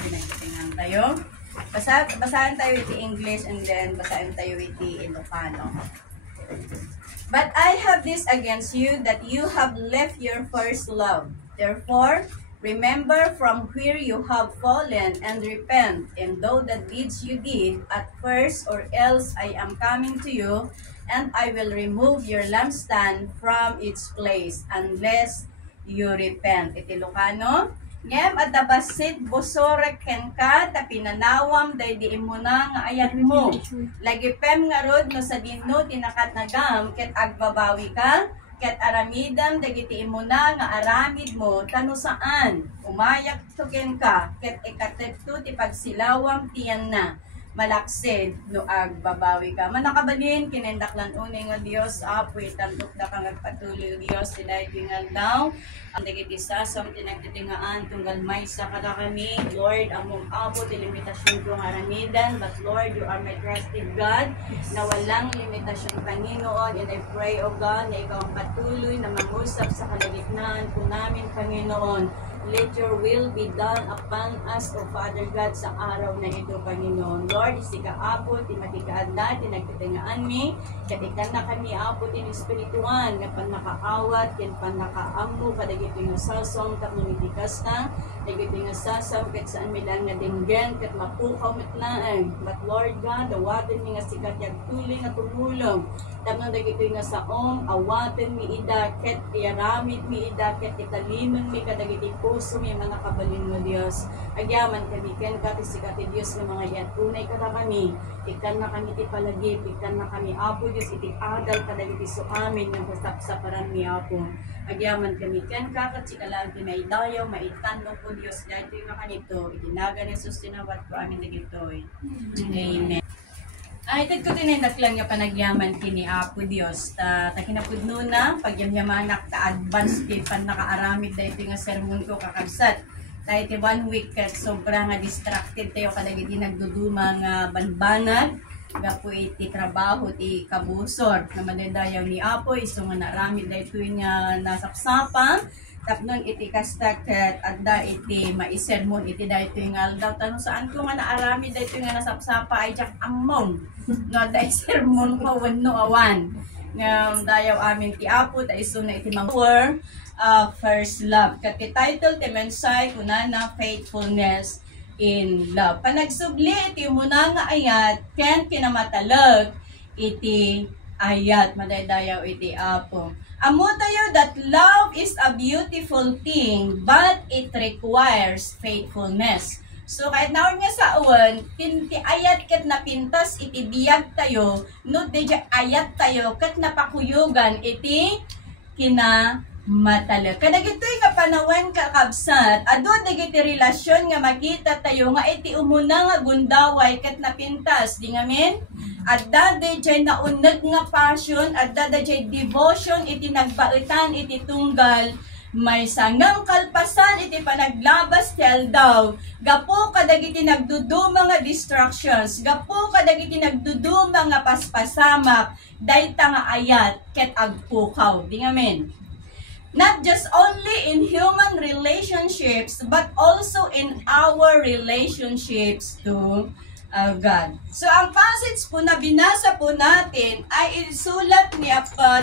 Tingnan tayo. Basahan tayo iti English and then basahan tayo iti Ilocano. But I have this against you, that you have left your first love. Therefore, remember from where you have fallen and repent, and do the deeds you did at first, or else I am coming to you, and I will remove your lampstand from its place, unless you repent. Iti Ilocano. Ngem at tabasit bosorek ken ka ta pinanawam day di imuna nga ayat mo. Lagi pem nga rod no sa dinno tinakat nagam ket agbabawi ka ket aramidam dagiti imuna nga aramid mo tano saan umayak to ken ka ket ikatetto ti pagsilawam tiyan na malaksid no agbabawi ka. Manakabalin kinendaklan unay nga Dios apoy tandok da kang agpatuloy Dios tinay tingal daw ang dagiti sasam tinagtitingaan tunggal maysa kada kami Lord among apo ti limitasyon ko haramidan, but Lord you are my trusted God na walang limitasyon Panginoon, and I pray o God na ikaw ang patuloy na mangusap sa kalagitnaan po namin Panginoon. Let your will be done upon us, O Father God, sa araw na ito, Panginoon. Lord, isika apo, timatikaan na, tinagtitingaan mi, katikan na kami apo, tinespirituan, nga panakaawat, ken panakaamu, kadagito yung sasong, tapnumitikas na, dagito yung sasong, kat saan milang nga dinggen, kat mapukaw mitlaan. But Lord God, awatin mi nga sikat yag tuloy nga tumulong, tapno dagito yung saong, awatin mi ida, ket iaramit mi ida, ket italimon mi, kadagito puso may mga kabalin mo Diyos. Agyaman kami, ken katisika ti Diyos ng mga yan. Tunay kada kami, ikan na kami ti palagip, ikan na kami Apo Diyos, iti adal kadagiti so amin ng kasapsaparan mi Apo. Agyaman kami, ken kakatsikalaang ti may dayaw, maitanong po Diyos, dahil ito yung makanito, itinaga ni Jesus tinawat ko amin nagitoy. Amen. Ay, tad ko tinendak lang nga panagyaman kini Apo Dios. Ta kinapudno na pagyamyamanak ta advance ti pan nakaaramid dayto nga sermon ko kakabsat. Dahil ti 1 week kat sobra nga distracted tayo kadagiti nagduduma nga banbanag. Gapo iti trabaho ti kabusor na madadayaw ni Apo iso nga naramid dayto nga nasapsapa. Tapnon iti kastak adda iti maisermon iti dayto nga aldaw tanong saan ko nga naarami dayto nga nasapsapa ay jak among no dai sermon ko wenno awan nga dayaw amin ti Apo ta iso na iti power first love kat ti title ti mensay kunana faithfulness in love. Panagsubli iti muna nga ayat ken kinamatalag iti ayat madaydayaw iti Apo. Amo tayo that love is a beautiful thing, but it requires faithfulness. So kahit naon nga sa uwan, ti ayat ket napintas iti biyag tayo, no deja ayat tayo ket napakuyugan iti kinamatalag. Kadagitoy nga panawen kakabsat, adu dagiti relasyon nga makita tayo nga iti umuna nga gundaway ket napintas, di ngamen? Adda dayjay nauneg nga passion, adda dayjay devotion iti nagbaitan iti tunggal may sangang kalpasan iti panaglabas ti aldaw. Gapo kadagiti nagduduma nga distractions, gapo kadagiti nagduduma nga paspasamak, dayta nga ayat ket agpukaw. Di ngamen. Not just only in human relationships but also in our relationships to God. So, ang passage po na binasa po natin ay isulat ni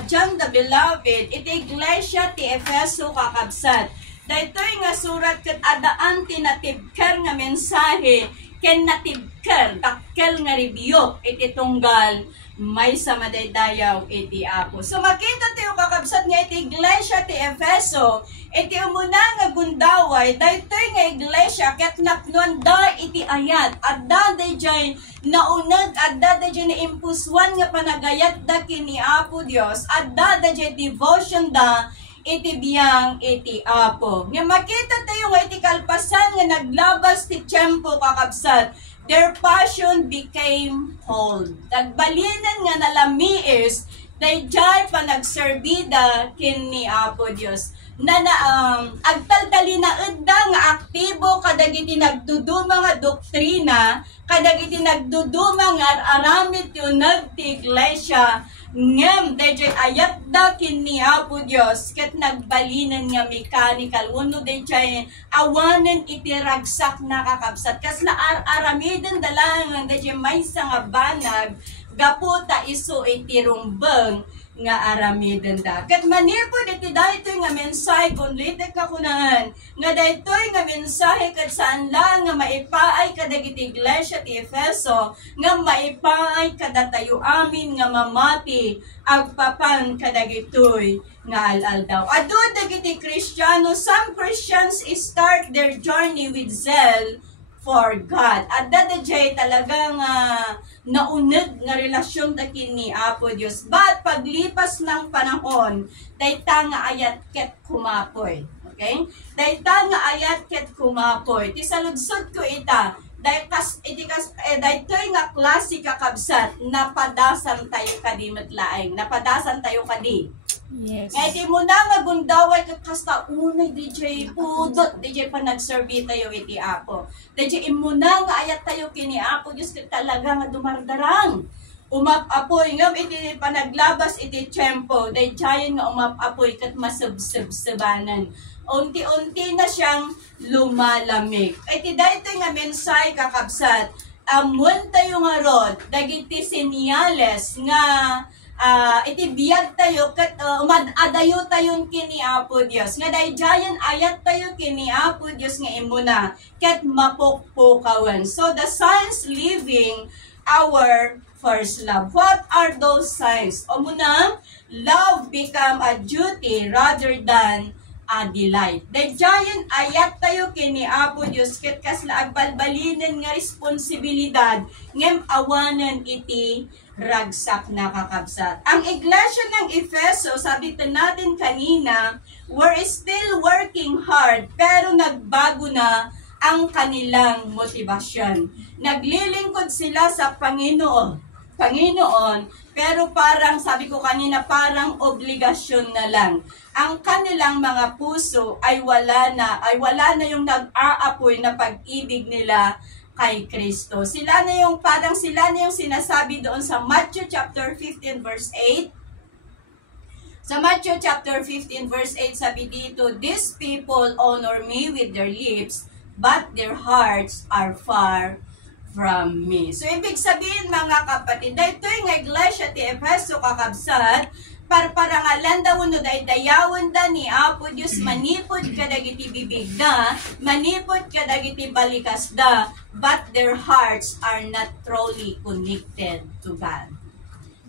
John the Beloved, iti Iglesia ti Efeso kakabsat. Daytoy nga surat ket adaan ti natibker nga mensahe ken natibker takkel nga review iti tunggal may sa madaydayaw iti Apo. So makita tayo kakabsat nga iti Iglesia ti Efeso, iti umuna nga gundaway, daytoy nga iglesia ket naknunda iti ayat, adda dayjay nauneg, adda dayjay naimpuswan nga panagayat da kini Apo Dios, adda dayjay devotion da iti biyang iti Apo. Nga makita tayo nga iti kalpasan nga naglabas ti tiyempo kakabsat, their passion became cold. Tagbalinan nga nalamiis, dayjay panagserbida kini Apo Dios. Na agtaldali na edda nga aktibo kadagiti nagduduma nga doktrina, kadagiti nagduduma nga aramid yun ti iglesia, ngem dayjay ayat da kini Apo Dios ket nagbalinan nga mechanical wenno dayjay awanen iti ragsak nakakabsat kasla aramiden dalangan dayjay maysa nga banag gaputa isu iti rumbeng nga aramiden da. Ket manipod iti daytoy nga mensahe kunlitek kakunaan nga daytoy nga mensahe ket saan lang nga maipaay kadagiti iglesia ti Efeso nga maipaay kadatayo amin nga mamati agpapan kadagitoy nga alal daw. Adu dagiti Kristiyano, some Christians start their journey with zeal for God. At dadajay talagang nauneg nga relasyon dakin ni Apo Dios. But paglipas ng panahon, dayta nga ayat ket kumapoy. Okay? Dayta nga ayat ket kumapoy. Ti saludsod ko ita, daytoy nga klase kakabsat, napadasan tayo kadi metlaeng, napadasan tayo kadi. Yes. Kaya di mo na nga gundaway kakasta unay DJ pudot, DJ pa nagservi tayo iti Apo. DJ imo na nga ayat tayo kini Apo, Diyos ka talaga nga dumardarang. Umap-apoy, ngam iti panaglabas iti tiyempo, DJ nga umap-apoy kat masubsubsabanan. Unti-unti na siyang lumalamig. Iti dayto nga mensahe kakabsat, amun tayo nga rod, dagiti senyales nga iti biyag tayo ket umadayo tayon kini Apo Dios nga dayjayan ayat tayo kini Apo Dios nga imuna ket mapukpukawan. So the signs living our first love. What are those signs? Umuna, love become a duty rather than a delight. Dayjayan ayat tayo kini Apo Dios ket kasla agbalbalinen nga responsibilidad ngem awanen iti ragsak na kakabsat. Ang iglesia ng Efeso, sabi natin kanina, were still working hard pero nagbago na ang kanilang motibasyon. Naglilingkod sila sa Panginoon, pero parang, sabi ko kanina, parang obligasyon na lang. Ang kanilang mga puso ay wala na yung nag-aapoy na pag-ibig nila kay Kristo. Sila na yung sinasabi doon sa Matthew chapter 15 verse 8. Sa Matthew chapter 15 verse 8 sabi dito, "These people honor me with their lips, but their hearts are far from me." So ibig sabihin mga kapatid, ito yung iglesia ti Efeso kakabsat, parparangalan daw no daydayawon da ni Apo Dios manipod kadagiti bibig da, manipod kadagiti balikas da, but their hearts are not truly connected to God.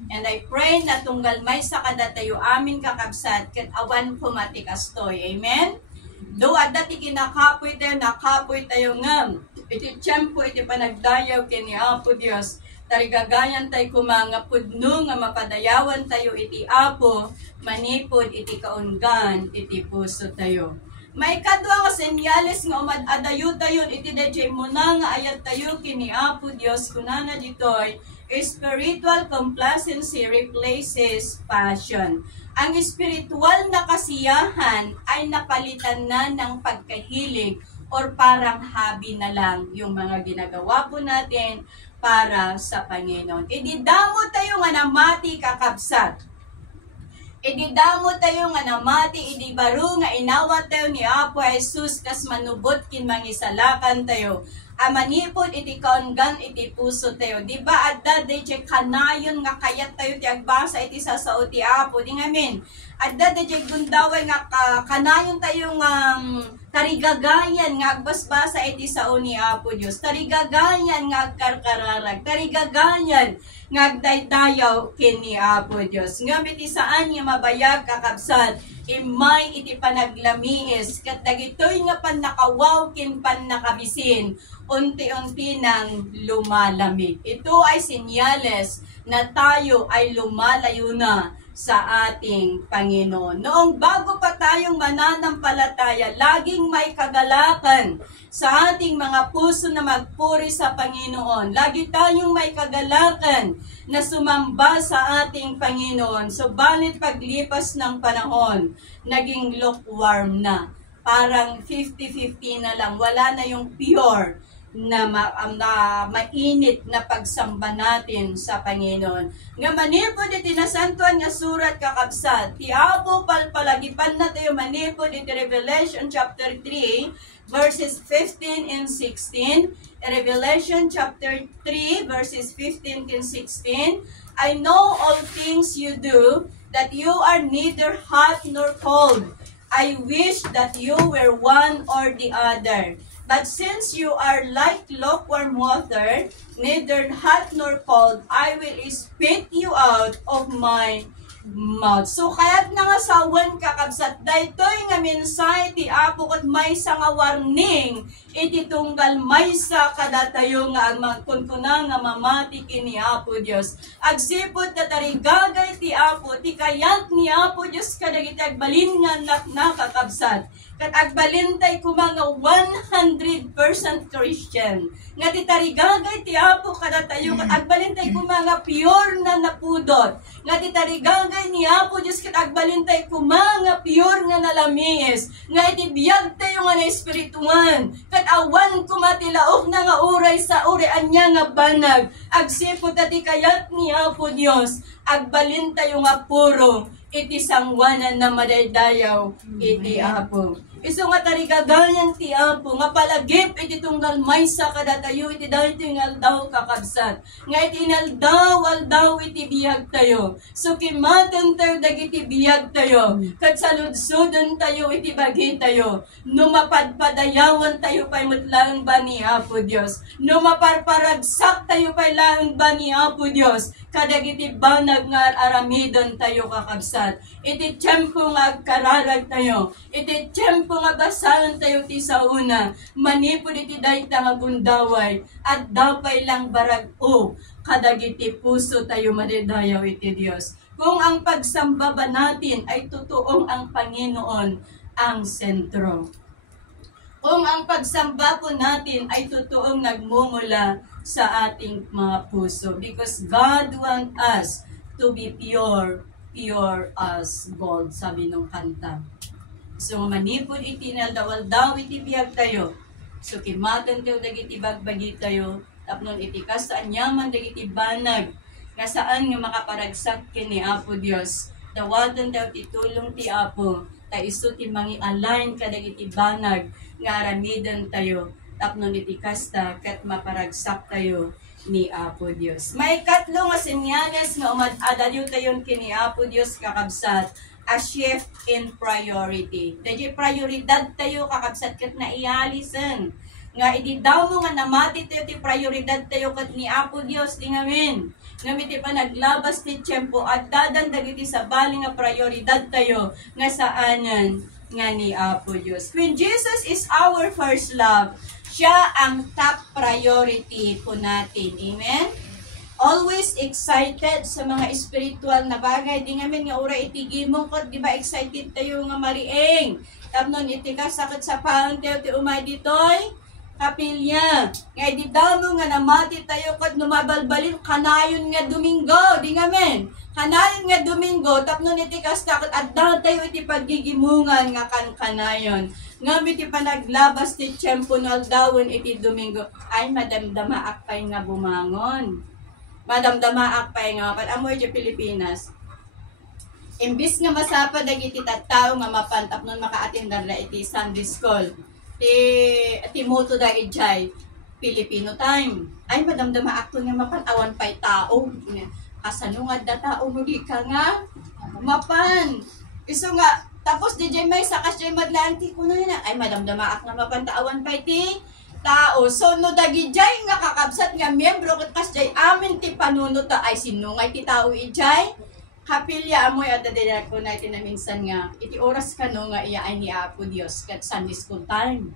And I pray na tunggal may sa kadatayo amin kakabsat ket awan kumatikas toy. Amen? Do adda ti kinakapoy tayo ngam. Iti tiyempo iti panagdayaw kini Apo Dios. Tarigagayan tayo kumanga pudno nga mapadayawan tayo iti Apo, manipod iti kaunggan, iti puso tayo. May kadwa nga senyales nga umadayo tayo, iti dayjay muna nga ayat tayo kini Apo Dios, kunana ditoy, spiritual complacency replaces passion. Ang spiritual na kasiyahan ay napalitan na ng pagkahilig or parang hobby na lang yung mga ginagawa po natin para sa Panginoon. Ididamo tayo nga namati kakabsat. Ididamo tayo nga namati, idibaro nga inawa tayo ni Apo Jesus kas manubot kin mangisalakan tayo. Amanipod iti kaunggan iti puso tayo. Diba adda dayjay kanayon nga kayat tayo ti agbasa iti sasao ti Apo. Di ngamin. Adda dayjay gundaway nga kanayon tayo nga tarigagayan nga agbasbasa iti sao ni Apo Dios. Tarigagayan nga agkarkararag. Tarigagayan nga agdaydayaw kini Apo Dios. Ngamit iti saan nga mabayag kakabsat imay iti panaglamiis ket dagitoy nga pannakawaw ken pannakabisin unti-unti nang lumalamig. Ito ay senyales na tayo ay lumalayo na sa ating Panginoon. Noong bago pa tayong mananampalataya, laging may kagalakan sa ating mga puso na magpuri sa Panginoon. Lagi tayong may kagalakan na sumamba sa ating Panginoon. Subalit paglipas ng panahon, naging lukewarm na. Parang 50-50 na lang. Wala na yung pure na mainit na pagsamba natin sa Panginoon. Nga manipod iti nasantuan nga surat kakabsat. Ti Apo palpalagipan na tayo manipod iti Revelation chapter 3 verses 15 and 16. Revelation chapter 3 verses 15 and 16. I know all things you do, that you are neither hot nor cold. I wish that you were one or the other. But since you are like lukewarm water, neither hot nor cold, I will spit you out of my mouth. So, kaya't nangasawan kakabsat, daytoy nga mensahe ti Apo kat may sa nga warning, iti tunggal may sa kadatayo nga agmagkunkuna nga mamati kini Apo Dios. Agsipod na tarigagay ti Apo, ti kayat ni Apo Dios kadagiti agbalin nga nakakabsat. Kat agbalintay ko mga 100% Christian. Nga ti tarigagay ti Apo kadatayo, kat agbalintay ko mga pure na napudot. Nga ti tarigagay ni Apo Diyos, kat agbalintay ko mga pure nga nalamis. Nga iti biyag tayo nga na espirituan. Kat awan kumatilaok na nga uray sa urian niya nga banag. Agsipot ati kayat ni Apo Diyos, agbalin tayo nga puro, iti sangwanan na madaydayaw, iti Apo. Iso nga tarigagayan ti Apo, nga palagip iti tunggal maysa kadatayo, iti dahil iti inaldaw kakabsat. Nga iti inaldaw iti biyag tayo. So kimatan tayo dagiti biyag tayo. Kat saludsudon tayo iti bagi tayo. No mapadpadayawan tayo pa'y mutlang ba ni Apo Diyos. No maparparagsak tayo pa'y lang ba ni Apo Diyos. Kadagiti banag nga aramidon tayo kakabsat. Iti tiyempo nga agkararag tayo. Iti tiyempo nga basahan tayo ti sa una. Manipod iti dayta nga gundaway. At dapay lang barag o. Kadagiti puso tayo madidayaw iti Diyos. Kung ang pagsamba ba natin ay totoong ang Panginoon ang sentro. Kung ang pagsamba po natin ay totoong nagmumula sa ating mga puso. Because God wants us to be pure as gold, sabi nung kanta. So, manipod iti naldawal-daw iti biyag tayo. So, kimatan tayo dagiti bagbagi tayo. Tapnon iti kastaan yaman dagiti banag. Nga saan nga makaparagsak kini Apo Dios. Dawatan tayo ti tulong ti Apo. Ta iso ti mangi align kadagiti banag nga aramidan tayo. Tapnon iti kasta ket maparagsak tayo ni Apo Dios. May katlo nga senyales nga umadadayo tayon kini Apo Dios kakabsat. A shift in priority. Dahil prioridad tayo kakabsat ket naiyalisan. Nga ididaw mo nga namati tayo ti prioridad tayo ket ni Apo Dios di ngamin. Ngamit pa naglabas ti tiyempo at dadandag iti sa bali nga prioridad tayo nga saanan nga ni Apo Dios. When Jesus is our first love, siya ang top priority po natin. Amen? Always excited sa mga spiritual na bagay. Di ngamin nga ura itigimong ko, di ba excited tayo nga mariing. Tapnon itika sakit sa paon tayo ti umay ditoy. Kapilya. Nga di daw mo nga namati tayo kat numabalbalin kanayon nga Domingo. Di ngamin. Kanayon nga Domingo. Tapnon itikas takot at daw tayo iti paggigimungan nga kanayon. Ngamit iti panaglabas ti tiyempo na aldawon iti Domingo. Ay madamdama akpay nga bumangon. Madamdama akpay nga. Pag-amoy di Pilipinas. Imbis nga masapa dagiti tattao nga mapantap nun makaatindar na iti Sunday School. Ti moto da ijay Filipino time. Ay madamdama akto nga mapanawan pa'y tao. Kasanungad da tao muli ka nga. Mapan. Iso nga, tapos DJ may sakas jay madlanti ko na yun. Ay madamdama ak nga mapantawan pa'y ti tao. So no dagijay nga kakabsat nga miyembro kat kas jay amin ti panunot ay sinungay ti tao ijay. Kapilya amoy at dadaya ko na iti na minsan nga, iti oras ka no nga iya ay ni Apo Dios kat Sunday School time.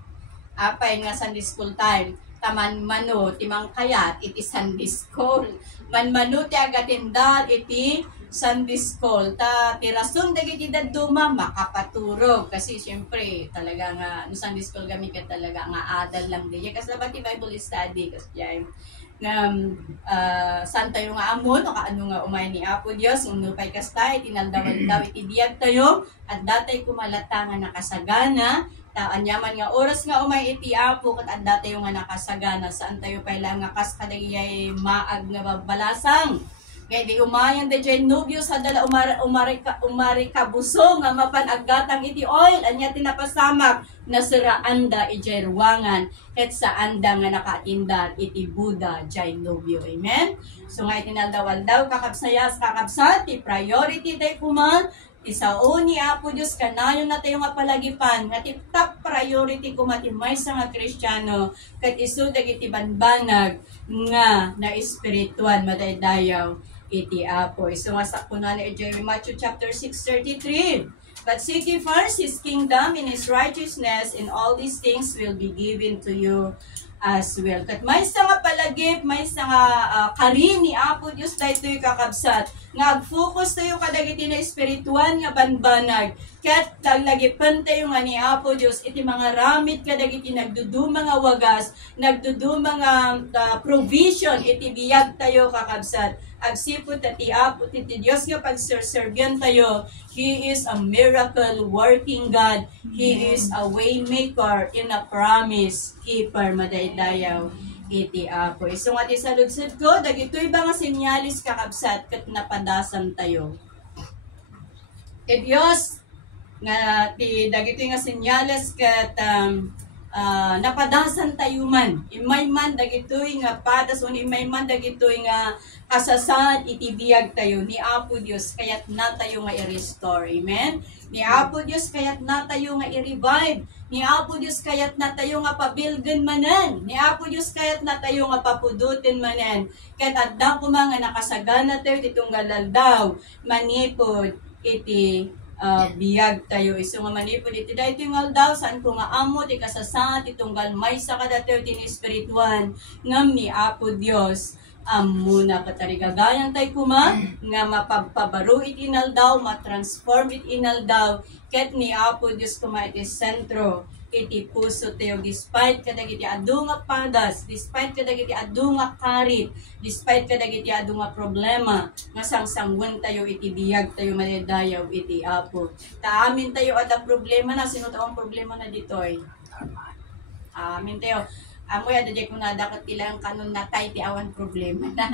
Apay nga Sunday School time, taman mano, timang kayat, iti Sunday School. Man-mano ti agatindal, iti Sunday School. Ta tirason dagiti daduma makapaturog. Kasi siyempre, talaga nga, no Sunday School kami ka talaga nga adal lang din. Kasi dapat ti Bible study, kasi dyan. Na saan tayo nga amon o kaano nga umay ni Apo Dios unupay kastay tinaldawan daw iti biyag tayo at datay kumalata nga nakasagana Anyaman nga oras nga umay iti Apo ket adda tayo nga nakasagana saan tayo pailang nga kas kadagiyay maag nga babalasang. Kaya di umayan da dyan nubyo sa dala umari kabuso nga mapanagatang iti oil. Anya tinapasamak na siraanda ijay ruwangan. Ket sa anda nga nakatindar iti Buddha jay nubyo. Amen? So nga itinaldawal daw kakabsayas kakabsat. Ti priority tayo kuman. Isao ni Apo Diyos kanayon na tayo nga palagipan. Nga ti top priority kumati may sa nga Kristiyano. Ket isu dagiti banbanag nga na espiritual madaydayaw iti Apo. So nga sa kunan ni Jeremiah Matthew chapter 6:33. But seek ye first His kingdom and His righteousness, and all these things will be given to you as well. Kat may sa nga palagip, may sa nga karin ni Apo Diyos dahito yung kakabsat. Nga ag-focus tayo kadagiti na espiritual nga banbanag. Kat taglagipan tayo nga ni Apo Diyos, iti mga ramit kadagiti nagdudu mga wagas, nagdudu mga provision, iti biyag tayo kakabsat. Agsipot ati Apo, iti Diyos nga pagserservyan tayo. He is a miracle working God. He is a way maker in a promise keeper madaydayaw iti Apo. So nga ti saludsud ko, dagitoy ba nga sinyalis kakabsat kat napadasan tayo. E Diyos, nga ti dagitoy nga sinyalis kat napadasan tayo man. Imay man dagitoy nga padas o imay man dagitoy nga kasasad itibiyag tayo ni Apo Diyos kayat na tayo nga i-restore. Amen? Ni Apo Diyos kayat na tayo nga i-revive. Ni Apo Diyos kayat na tayo nga pabilgan manan. Ni Apo Diyos kayat na tayo nga papudutin manan. Kayat adda ko mga nakasagana tayo itong galaldaw. Manipod iti biyag tayo. Iso nga manipod iti da ito yung aldaw. Saan ko nga amo ti kasasat itong galmay sa kadatayo iti espirituan ngam ni Apo Diyos. Muna katarigagayan tayo kuma nga mapagpabaro iti inaldaw, matransform iti inaldaw, ket ni Apo Diyos kuma iti sentro, iti puso tayo, despite kadagiti adu nga padas, despite kadagiti adu nga karit, despite kadagiti adu nga problema, nga sangsangwan tayo iti biyag tayo madaydayaw iti Apo. Taamin tayo ada problema na, sino taong problema na ditoy? Amin tayo. Amoy ada jay kung nadakat ilang kanon natay ti awan problema na.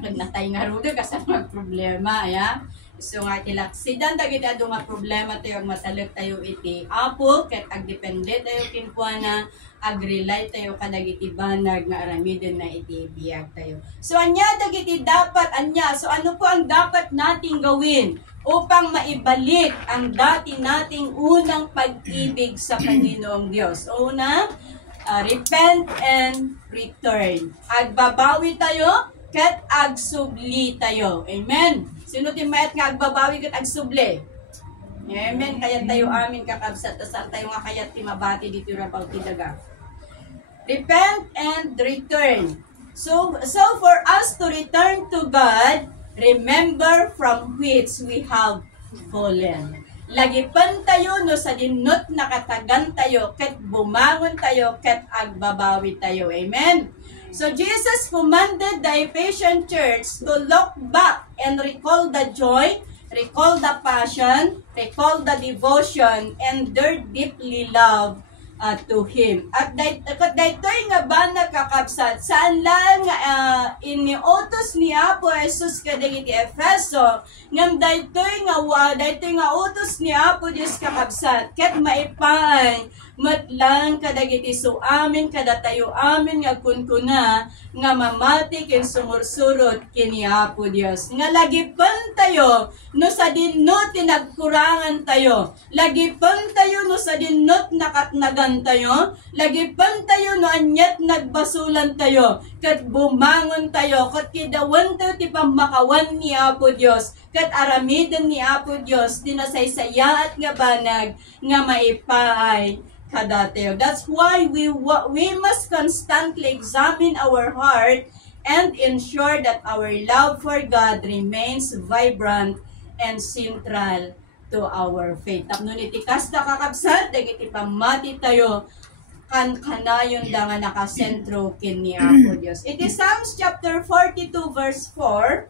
Kung natay nga rudo kasi mag problema, ya. So nga tilak sidan dagiti adu nga problema tayo matalek tayo iti Apo ket agdepende tayo kinkuana agrelay tayo kadagiti banag nga aramiden na iti biyag tayo. So anya dagiti dapat anya. So ano po ang dapat nating gawin upang maibalik ang dati nating unang pag-ibig sa Panginoong Diyos? Una, repent and return. Agbabawi tayo, ket agsubli tayo. Amen. Sino ti mayat nga agbabawi ket agsubli? Amen. Kaya tayo amin kakabsat. Saan tayo nga kayat ti mabati dito rabaw ti daga. Repent and return. So for us to return to God, remember from which we have fallen. Lagipan tayo no sa dinot nakatagan tayo ket bumangon tayo ket agbabawi tayo. Amen. So Jesus commanded the Ephesian church to look back and recall the joy, recall the passion, recall the devotion, and their deeply love to Him. At daytoy nga ba nakakabsat saan lang iniutos ni Apo Jesus kadagiti Efeso ngam daytoy nga utos ni Apo Dios kakabsat ket maipay matlang kadagiti so amin kadatayo amin nga kunkuna nga mamati ken sumursurot kini Apo Dios nga lagipan tayo no sa dinno tinagkurangan tayo, lagipan tayo no sa dinno nakatnagan tayo, lagipan tayo no anyat nagbasulan tayo, ket bumangon tayo, ket kidawan tayo ti pamakawan ni Apo Dios, ket aramiden ni Apo Dios tinasaysayaat nga banag nga maipaay kadatayo. That's why we must constantly examine our heart and ensure that our love for God remains vibrant and central to our faith. Tapno iti kasta kakabsat, dagiti pamati tayo, kanayon da nga nakasentro kin ni Apo Dios. It is Psalms chapter 42 verse 4.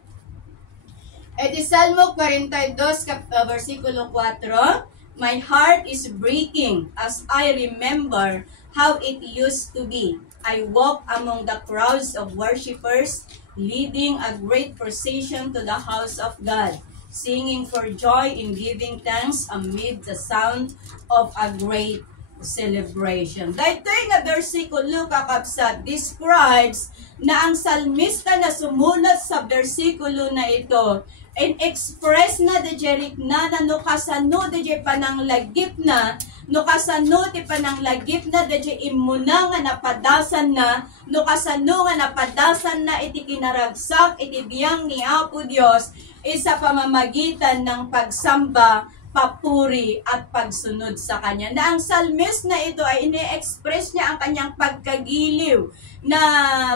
It is Salmo 42 versikulo 4. My heart is breaking as I remember how it used to be. I walk among the crowds of worshippers, leading a great procession to the house of God, singing for joy in giving thanks amid the sound of a great celebration. Dahito nga versikulo kakabsat describes na ang salmista na sumunod sa versikulo na ito and express na de jerik na no kasano de je panang lagip na no kasano ti panang lagip na de je imuna nga napadasan na no kasano nga napadasan na iti kinaragsak iti biyang ni Apo Dios isa pamamagitan ng pagsamba, papuri at pagsunod sa Kanya. Na ang salmist na ito ay ini-express niya ang kanyang pagkagiliw na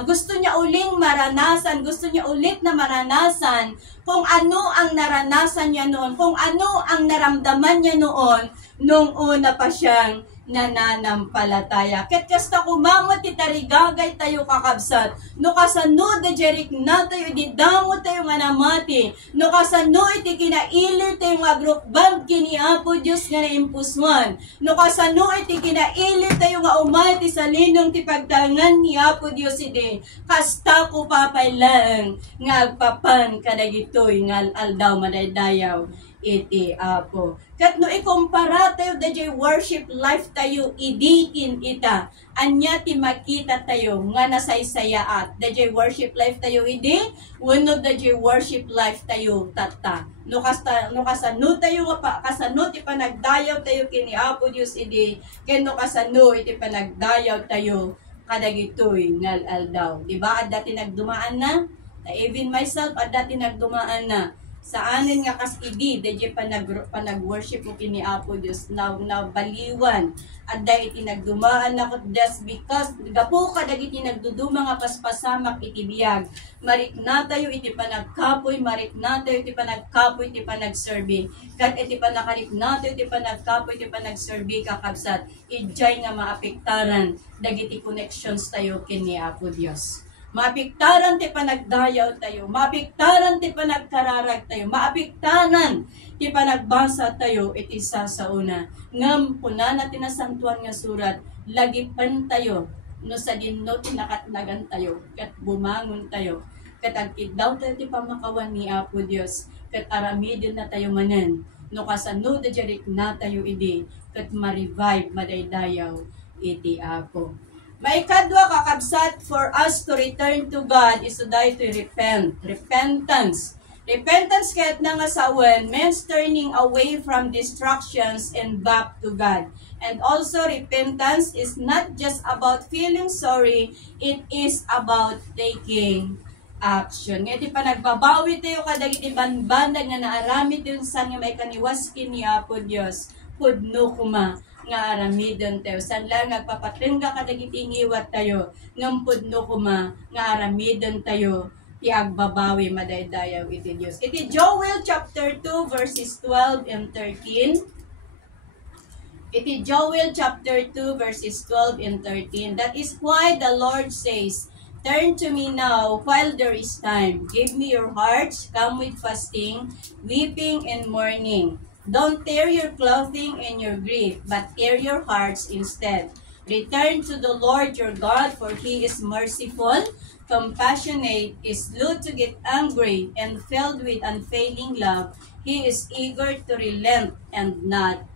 gusto niya uling maranasan, gusto niya ulit na maranasan kung ano ang naranasan niya noon, kung ano ang naramdaman niya noon nung una pa siyang nananampalataya. Ket kasta kumamot ti tarigagay tayo kakabsat. No kasano da jerik na tayo di damo tayo nga namati. No kasano iti kinailir tayo nga agrukbag kini Apo Dios nga naimpuswan. No kasano iti kinailir tayo nga umay ti salinong ti pagtangan ni Apo Dios iti. Kasta ko papailang nga agpapan kadagitoy nga aldaw madaydayaw iti Apo. Kat no ikumpara tayo da jay worship life tayo idikin ita. Anya ti makita tayo nga nasaysayaat. Da jay worship life tayo idi, wano da jay worship life tayo tata. No kasano tayo nga kasano ti panagdayaw tayo kini Apo Dios idi. Ken no kasano iti panagdayaw tayo kadagitoy ngal aldaw. Diba? At dati nagdumaan na. Even myself, at dati nagdumaan na. Sa anin nga kas idi, dadya panag-worship ko kini Apo Dios na baliwan. At dahil iti nagdumaan ako just because gapo ka dagiti nagduduma nga paspasamak iti biyag. Marik na tayo iti panagkapoy, marik na tayo iti panagkapoy, iti panagserbi. Kat iti panakarik na tayo iti panagkapoy, iti panagserbi kakabsat. Ijay nga maapektaran dagiti connections tayo kini Apo Dios. Maapiktaran ti panagdayaw tayo, maapiktaran ti panagkararag tayo, maapiktaran ti panagbasa tayo, iti isa sa una. Ngam, puna natin na santuan nga surat, lagipan tayo, no sa dinno tinakatnagan tayo, kat bumangon tayo, kat agkid daw tayo ti pamakawan ni Apo Dios, kat aramidin na tayo manen, no kasano da jarik na tayo idi, kat ma-revive, madaydayaw, iti Apo. Maikadwa kakabsat for us to return to God is to die to repent. Repentance. Repentance kahit na nga sawan means turning away from distractions and back to God. And also repentance is not just about feeling sorry, it is about taking action. Ngayon pa nagbabawi tayo kadagiti banbandag nga naarami tayo sa nga may kaniwas kini Apo Dios. Pudno kuma nga aramidon tayo. San lang nagpapatingga kadagiti ngiwat tayo. Ngampudno kuma nga aramidon tayo. Iagbabawi madaydayaw iti Dios. Iti Joel chapter 2 verses 12 and 13. Iti Joel chapter 2 verses 12 and 13. That is why the Lord says, turn to me now while there is time. Give me your hearts. Come with fasting, weeping, and mourning. Don't tear your clothing in your grief, but tear your hearts instead. Return to the Lord your God, for He is merciful, compassionate, is slow to get angry, and filled with unfailing love. He is eager to relent and not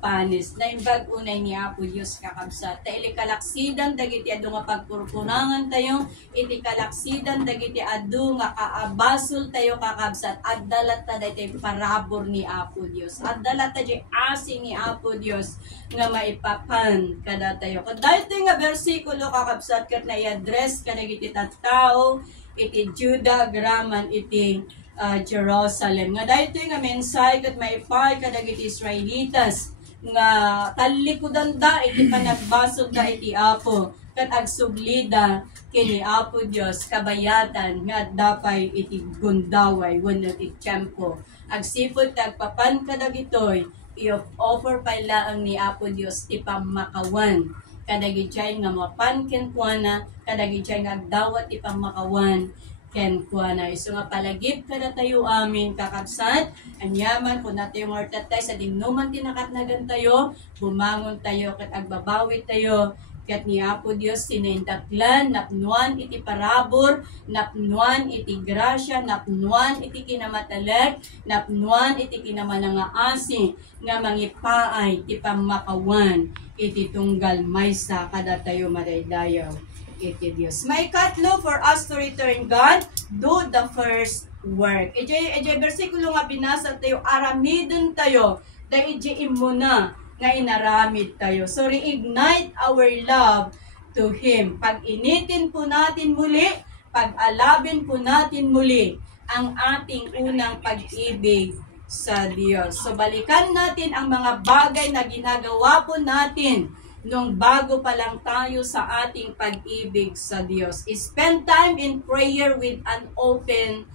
panis. Na imbag unay ni Apo Dios kakabsat. Ta ili kalaksidan dagiti adu nga pagpurpunangan tayo, iti kalaksidan dagiti adu nga kaabasol tayo kakabsat. Addalat ta daytoy parabor ni Apo Dios. Addalat ta di asing ni Apo Dios nga maipapan kada tayo. Kad daytoy nga bersikulo kakabsat ket na i-address kadagiti tattao iti Juda graman iti Jerusalem. Nga dahito nga mensahe kat maipay kadagiti Israelitas nga talikudan da iti panagbasog da iti Apo kat agsublida kini Apo Dios kabayatan nga dapay iti gundaway wenno iti tiempo. Agsipod tagpapan kadagitoy i-offer pala ang ni Apo Dios ti pamakawan. Kadagitay nga mapan kenkwana, kadagitay nga agdawat ipamakawan ken kuana. Isu nga palagip kada tayo amin kakabsat. Anyaman kung nato yung ortatay sa dinuman tinakatnagan tayo, bumangon tayo kat agbabawi tayo. Kat ni Apo Dios sinindaklan, napnuan iti parabor, napnuan iti grasya, napnuan iti kinamatalag, napnuan iti kinamanangaasi, nga mangipaay ti pamakawan, iti tunggal maysa kada tayo madaydayaw. Iti Dios. May katlo for us to return God, do the first work. Ejay versikulo nga binasa tayo, aramidon tayo, dahil ijay imuna, nga inaramid tayo. So, reignite our love to Him. Pag-initin po natin muli, pag-alabin po natin muli ang ating unang pag-ibig sa Diyos. So, balikan natin ang mga bagay na ginagawa po natin nung bago pa lang tayo sa ating pag-ibig sa Diyos. Spend time in prayer with an open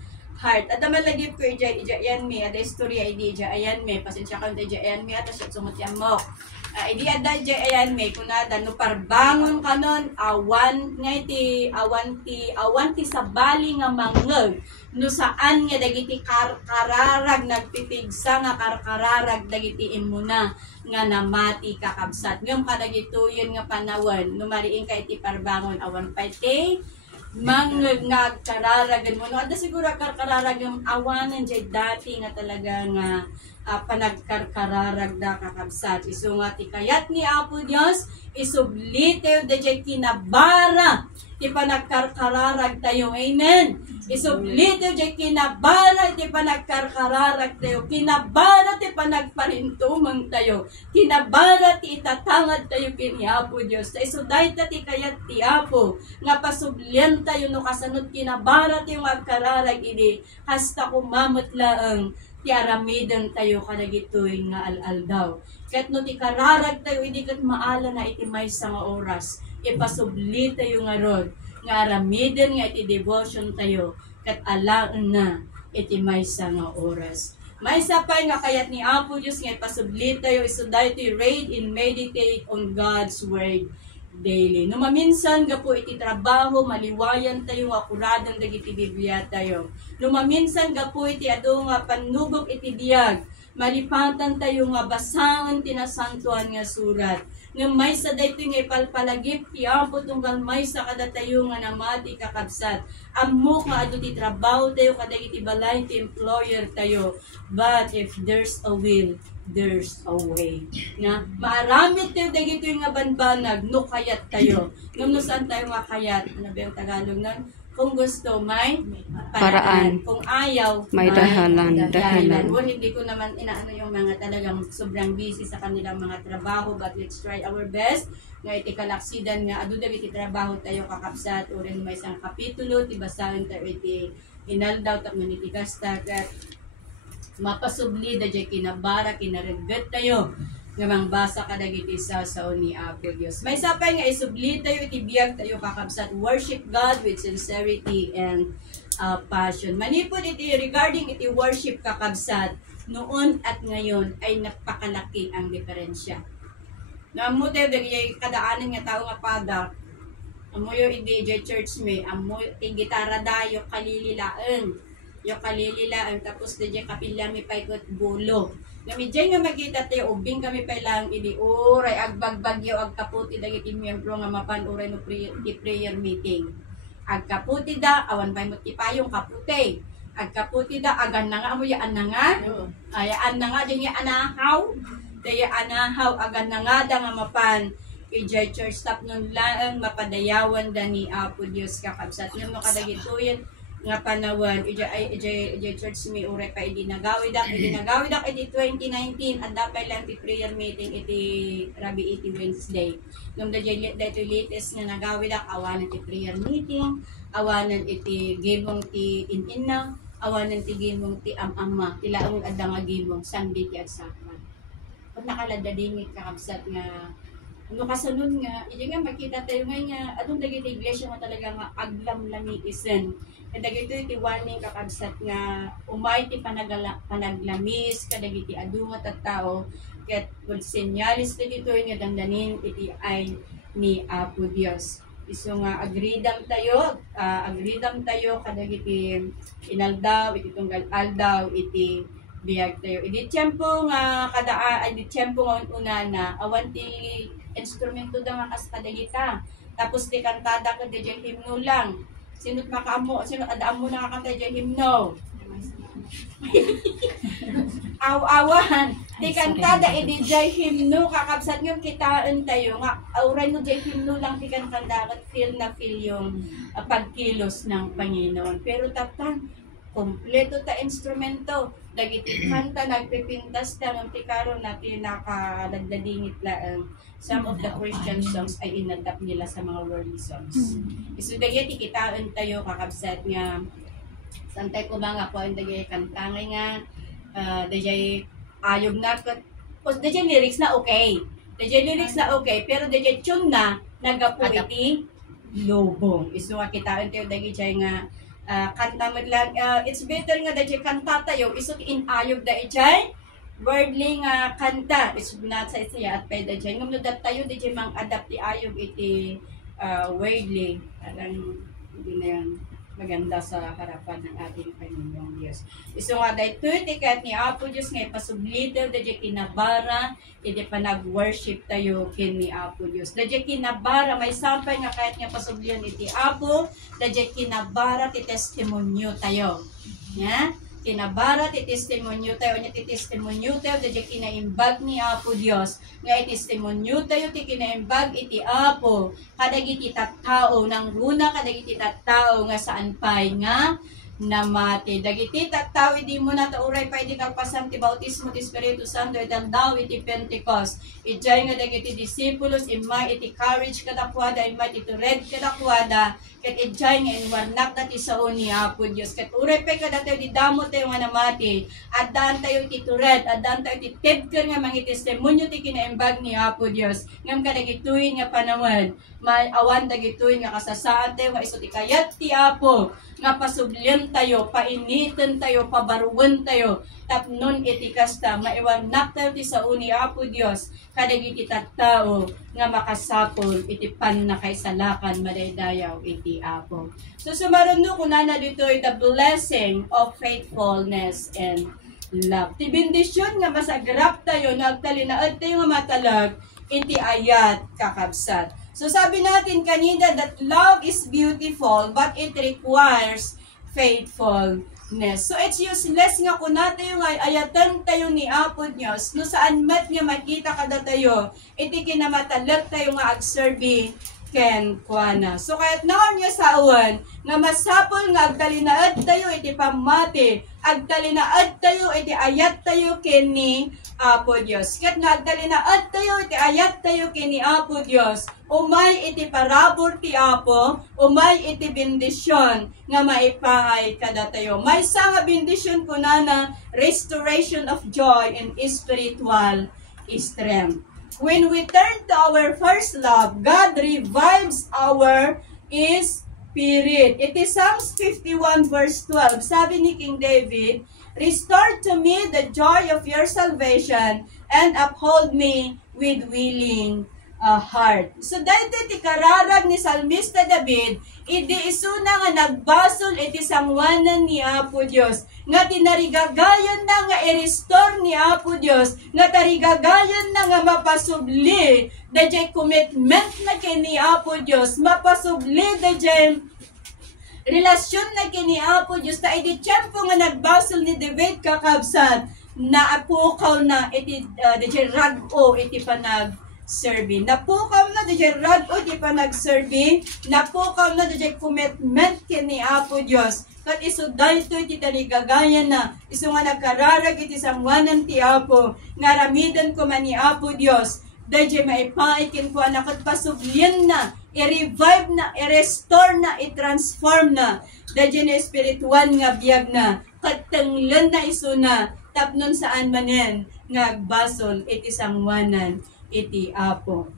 heart. At naman lagi ko yan mi, ada istorya idi ayan mi, pasensya ka hindi ayan mi, at siya sumutyan mo. Idi ada ayan mi, kung nada, no parbangon ka nun, awan ti sa bali nga mangag, no saan nga dagiti kararag nagpipigsa nga kararag dagiti imuna nga namati kakabsat. Ngam kadagituyon nga panawan, no mariing ka iti parbangon, awan pa iti, mangag kararagan mo. No, ada siguro kararagan awanan jay dati nga talaga nga panagkarkararag da kakabsat. Isu nga ti kayat ni Apo Dios, isublitew da jay kinabara ti panagkarkararag tayo. Amen. Isublitew jay kinabara ti panagkarkararag tayo. Kinabara ti panagparintumang tayo. Kinabara ti itatangad tayo kini Apo Dios. Isu dayta ti kayat ti Apo nga pasublyan tayo no kasanod kinabara ti yung agkararag idi hasta kumamot laang ti aramidan tayo kadagitoy nga al-al daw. Ket no ti kararag tayo idi ket maala na iti maysa nga oras. Ipasubli tayo nga rod nga aramidan nga iti devotion tayo ket alaan na iti maysa nga oras. May sapay nga kayat ni Apo Dios nga ipasubli tayo isuday to read and meditate on God's word daily. No maminsan ga po iti trabaho, maliwayan tayo nga kuradang dagiti Biblia tayo. No maminsan ga po iti adu nga panubok iti diag, malipatan tayo nga basangan tinasantuan nga surat. Nga may sa dayto nga ipalpalagip ti Apo tunggal may sa kada tayo nga namati kakabsat. Ammo nga adu ti trabaho tayo kadagiti balay ti employer tayo. But if there's a will, there's a way. Nga maaramit tayo dagito nga banbanag no kayat tayo. Ngam no saan tayo nga kayat? Ano ba yung Tagalog nun? Kung gusto, may paraan. Kung ayaw, may dahalan. Well, hindi ko naman inaano yung mga talagang sobrang busy sa kanilang mga trabaho, but let's try our best. Nga iti kalaksidan nga, adu iti trabaho tayo kakapsat, o rin may isang kapitulo, tibasahin tayo iti inaldaw, tapos iti kastak, at mapasubli, da jay kinabara, kinaregat tayo, nga basa ka dagiti sa ni Apo Dios. May sapay nga isubli tayo iti biyag tayo kakabsat, worship God with sincerity and passion. Manipod iti regarding iti worship kakabsat, noon at ngayon ay napakalaki ang diferensya. Namo tayo dagiti kadaanan nga tao nga pada, amoyo iti church me, amo iti gitara dayo kalililaan. Yung kalililaan, tapos na dyan kapilami pa ikot bulo. Namidyan nga makita tayo, ubing kami pa lang ini uray, agbagbagyo, agkaputi da iti miyembro nga mapanuray no prayer meeting. Agkaputi da, awan pa mo tipayong kaputi. Agkaputi da, agan na nga, amuyaan na nga. Ayaan na nga, dyan yung anahaw. Daya anahaw, agan na nga da nga mapan. Ijay church stop nun lang, mapadayawan da ni Apo Dios kakabsat. Nung makadagituyan, nga panawan ijay church mi uray pa idi nagawidak iti 2019 at dapat lang ti prayer meeting iti Rabi iti Wednesday nung dayto latest nga nagawidak awanan ti prayer meeting, awanan iti gimong ti inina, awanan ti gimong ti amama, tilaong adda nga gimong Sunday ti agsakran. Kung nakalada din kakabsat nga ano kasunod nga, hindi nga makita tayo nga atong dagiti iglesia nga talaga nga aglam lami isen. Kadagito iti warning kakabsat nga umay ti panaglamis kadagiti adu nga tattao ket good senyalis dagito nga dandanin iti ay ni Apo Dios. Iso nga agreedam tayo kadagiti inaldaw iti tunggal aldaw iti biyag tayo. Idi tiyempo nga idi tiyempo nga una na awan ti instrumento da nga kas kadagita. Tapos ti kantada ka DJ himno lang. Sino't makaamo, sino adaan mo nakakanta DJ himno. Aw-awan. Ti kantada edi jay himno kakabsat yung kitaan tayo nga auray no jay himno lang ti kantada at feel yung pagkilos ng Panginoon. Pero tapang kompleto ta instrumento dagiti kanta nagpipintas ta ng tikaro natin nakalagdadingit laang some of the Christian songs ay inadapt nila sa mga worldly songs. So dagiti kitaan tayo kakabsat nga santay ko mga po ang dagay kantangay nga dagay ayog na dagay lyrics na okay. Dagay lyrics na okay pero dagay tune na nagapo iti lubong. Isu nga kitaan tayo dagay nga kanta mo lang it's better nga dagay kanta tayo isu inayog dagay wordly nga kanta it's not sa siya at pay dagay ngam no dat tayo dagay mang adapt ti ayog iti wordly alang hindi na yan maganda sa harapan ng ating Panginoong Diyos. Iso nga dahito tikat ni Apo Diyos nga ipasublito dadya kinabara iti pa nag-worship tayo kin ni Apo Diyos. Dadya kinabara may sampay nga kahit nga pasublion iti Apo dadya kinabara ti testimonyo tayo. Ya? Kinabara ti testimonyo tayo nya ti testimonyo tayo dadya kinaimbag ni Apo Dios nga testimonyo tayo ti kinaimbag iti Apo kadagiti tattao nang runa kadagiti tattao nga saan pay nga namati dagiti tattao idi mo na tauray pay di kalpasan ti bautismo ti Espiritu Santo itan daw iti Pentecost ijay nga dagiti disipulos imay iti courage kadakwada imay iti red kadakwada ket ijay nga inwarnak dati sa ni Apo Dios ket uray pay kada tayo di damo tayo nga namati addan tayo iti tured addan tayo iti tebker nga mangitestimonyo ti kinaimbag ni Apo Dios ngam kadagitoy nga panawad may awan dagitoy nga kasasaan tayo nga isu ti kayat ti Apo nga pasublian tayo, painitan tayo, pabaruan tayo, tapnon iti kasta, maiwarnak tayo ti sa uni Apo Dios, kadagiti tattao nga makasapol iti pan na kaisalakan madaydayaw iti Apo. So sumaruno kunana ditoy the blessing of faithfulness and love. Ti bendisyon nga masagrap tayo, nagtalinaad tayo nga matalag, iti ayat kakabsat. So sabi natin kanina that love is beautiful but it requires faithfulness. So it's useless nga kung natin yung ayatan tayo ni Apo Diyos no saan mat nga makita kada tayo iti kinamatalag tayo nga agserbi ken kuana. So kahit naon nga sawan nga masapol nga agtalinaad tayo iti pamati agtalinaad tayo iti ayat tayo ken ni Apo Dios. Ket nga agtalinaad tayo iti ayat tayo ken ni Apo Dios. Umay iti parabor ti Apo, umay iti bendisyon nga maipangay kada tayo. May nga bendisyon kunana restoration of joy and spiritual strength. When we turn to our first love, God revives our spirit. It is Psalms 51 verse 12. Sabi ni King David, restore to me the joy of your salvation and uphold me with willing heart. So dahil ti kararag ni Salmista David, idi isuna nga nagbasol iti sangwanan ni Apo Dios nga tinarigagayan na nga i-restore ni Apo Dios nga tarigagayan na nga mapasubli dayjay commitment na kini Apo Dios mapasubli dayjay relasyon na kini Apo Dios ta idi tiyempo nga nagbasol ni David kakabsat na apukaw na iti dayjay rag-o iti panag serving. Napukaw na diyay rad-o di pa nag-serving. Napukaw na diyay commitment kini Apo Dios. Kat iso dahito iti taligagayan na. Iso nga nagkararag iti sangwanan ti Apo. Nga ramidan ko man ni Apo Dios. Diyay maipaikin ko anak at pasublian na. I-revive na, i-restore na, i-transform na. Diyay na espiritual nga biyag na. Katanglan na iso na. Tapnon saan manen nga agbasol iti sangwanan iti Apo.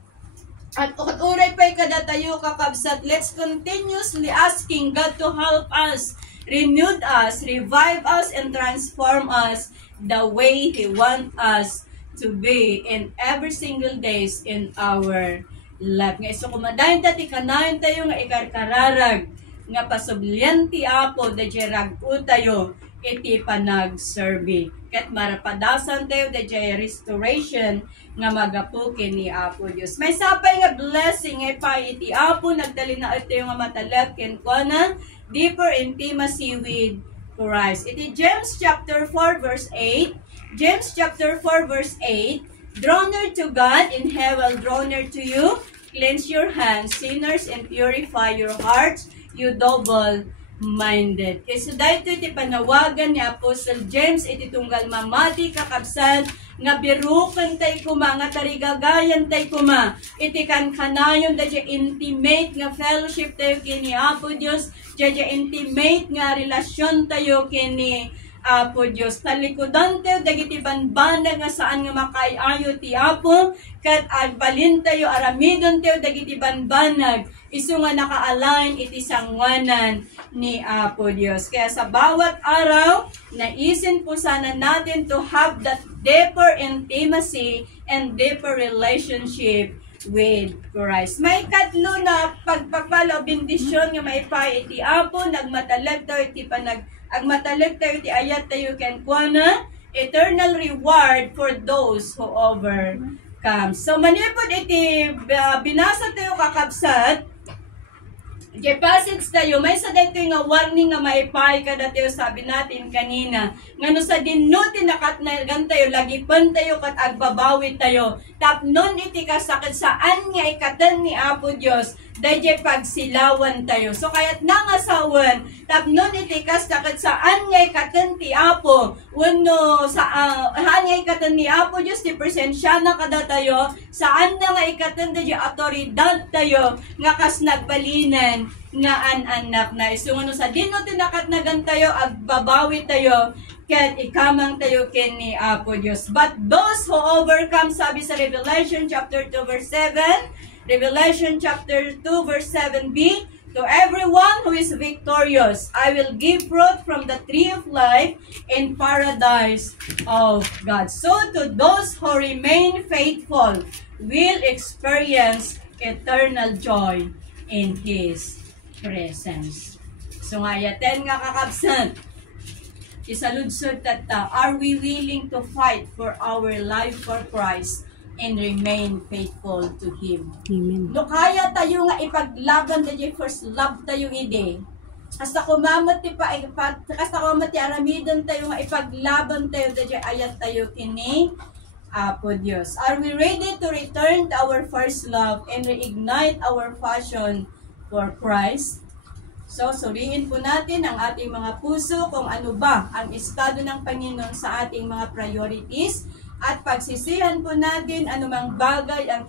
At uray pa'y kada tayo kakabsat, let's continuously asking God to help us, renew us, revive us, and transform us the way He wants us to be in every single days in our life. Nga iso kumadayon tati kanayon tayo nga ikarkararag nga pasublian ti Apo da jerag tayo iti panag-survey. Ket marapadasan tayo da restoration nga magapukin ni Apo Dios. May sapay nga blessing ay pa iti Apo nagdali na ito nga matalab ken kuana deeper intimacy with Christ. Iti James chapter 4 verse 8. James chapter 4 verse 8. Draw near to God, and He will draw near to you. Cleanse your hands, sinners, and purify your hearts, you double-minded. Kaya so dahito iti panawagan ni Apostle James, iti tunggal mamati kakabsat, nga birukan tay kuma, nga tarigagayan tay kuma, iti kankanayon da intimate nga fellowship tayo kini Apo Diyos, intimate nga relasyon tayo kini Apo Diyos. Talikodan tayo, dagiti banbanda nga saan nga makaayo ti Apo, kat agbalin tayo, aramidon tayo, dagiti banbanag, iso nga naka-align iti sangwanan ni Apo Diyos. Kaya sa bawat araw, naisin po sana natin to have that deeper intimacy and deeper relationship with Christ. May katlo na pagpapalo, bendisyon nga maipay iti Apo, nagmatalag tayo iti agmatalag tayo ti ayat tayo ken kuana eternal reward for those who overcome. So manipod iti binasa tayo kakabsat passage tayo, may sa dito nga warning nga maipay kada tayo sabi natin kanina. Ngano sa dinuti nakatnagan tayo, lagipan tayo kat agbabawi tayo. Tapnon iti kasakit saan nga ikatan ni Apo Diyos, dahil pagsilawan tayo. So kaya't nangasawan, tapnon iti kasakit saan nga ikatan ti Apo, wano saan nga ikatan ni Apo Diyos, ti presensya na kada tayo, saan na nga ikatan dahil autoridad tayo, nga kas nagbalinan, nga anak na isungano sa dino tinakatnagan tayo agbabawi tayo ket ikamang tayo ken ni Apo Dios. But those who overcome, sabi sa Revelation chapter 2 verse 7, Revelation chapter 2 verse 7b, to everyone who is victorious I will give fruit from the tree of life in paradise of God. So to those who remain faithful will experience eternal joy in His presence. So ngayaten nga kakabsan, isaludsod tata, are we willing to fight for our life for Christ and remain faithful to Him? Amen. No kaya tayo nga ipaglaban tayo first love tayo ide. Hasta kumamat ti aramidon tayo nga ipaglaban tayo tayo ayat tayo kini Apo Dios. Are we ready to return to our first love and reignite our passion for Christ? So, suriin po natin ang ating mga puso kung ano ba ang estado ng Panginoon sa ating mga priorities at pagsisihan po natin anumang bagay ang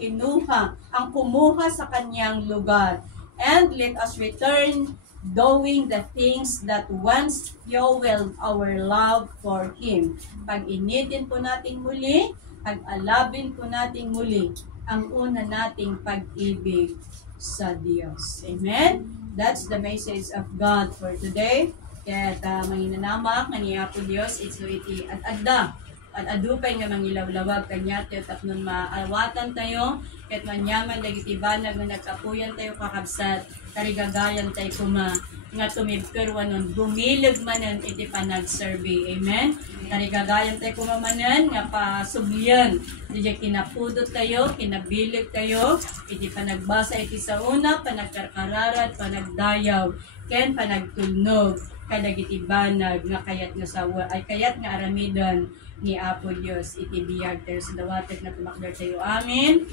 kumuha sa kanyang lugar. And let us return doing the things that once fueled our love for Him. Pag-initin po natin muli, pag-alabin po natin muli ang una nating pag-ibig sa Diyos. Amen? That's the message of God for today. Kaya manginanamak nga niya po Diyos, ito iti at adda. At adupay nga mangilawlawag kanya, tayo tapnon maawatan tayo, ket manyaman dagiti banag nga nagkapuyan tayo kakabsat, karigagayan tayo kuma, nga tumibkerwanon, bumilig manan iti panag-survey. Amen? Karigagayan tayo kumamanan, nga pasublian, diya kinapudot tayo, kinabilig tayo, iti panagbasa iti sa una, panagkarkararat, panagdayaw, ken panagtulnog, kadagiti banag, nga kayat nga sawa, ay kayat nga aramidon, ni Apo Dios iti biyag tayo sa dawatag na tumakder tayo. Amen.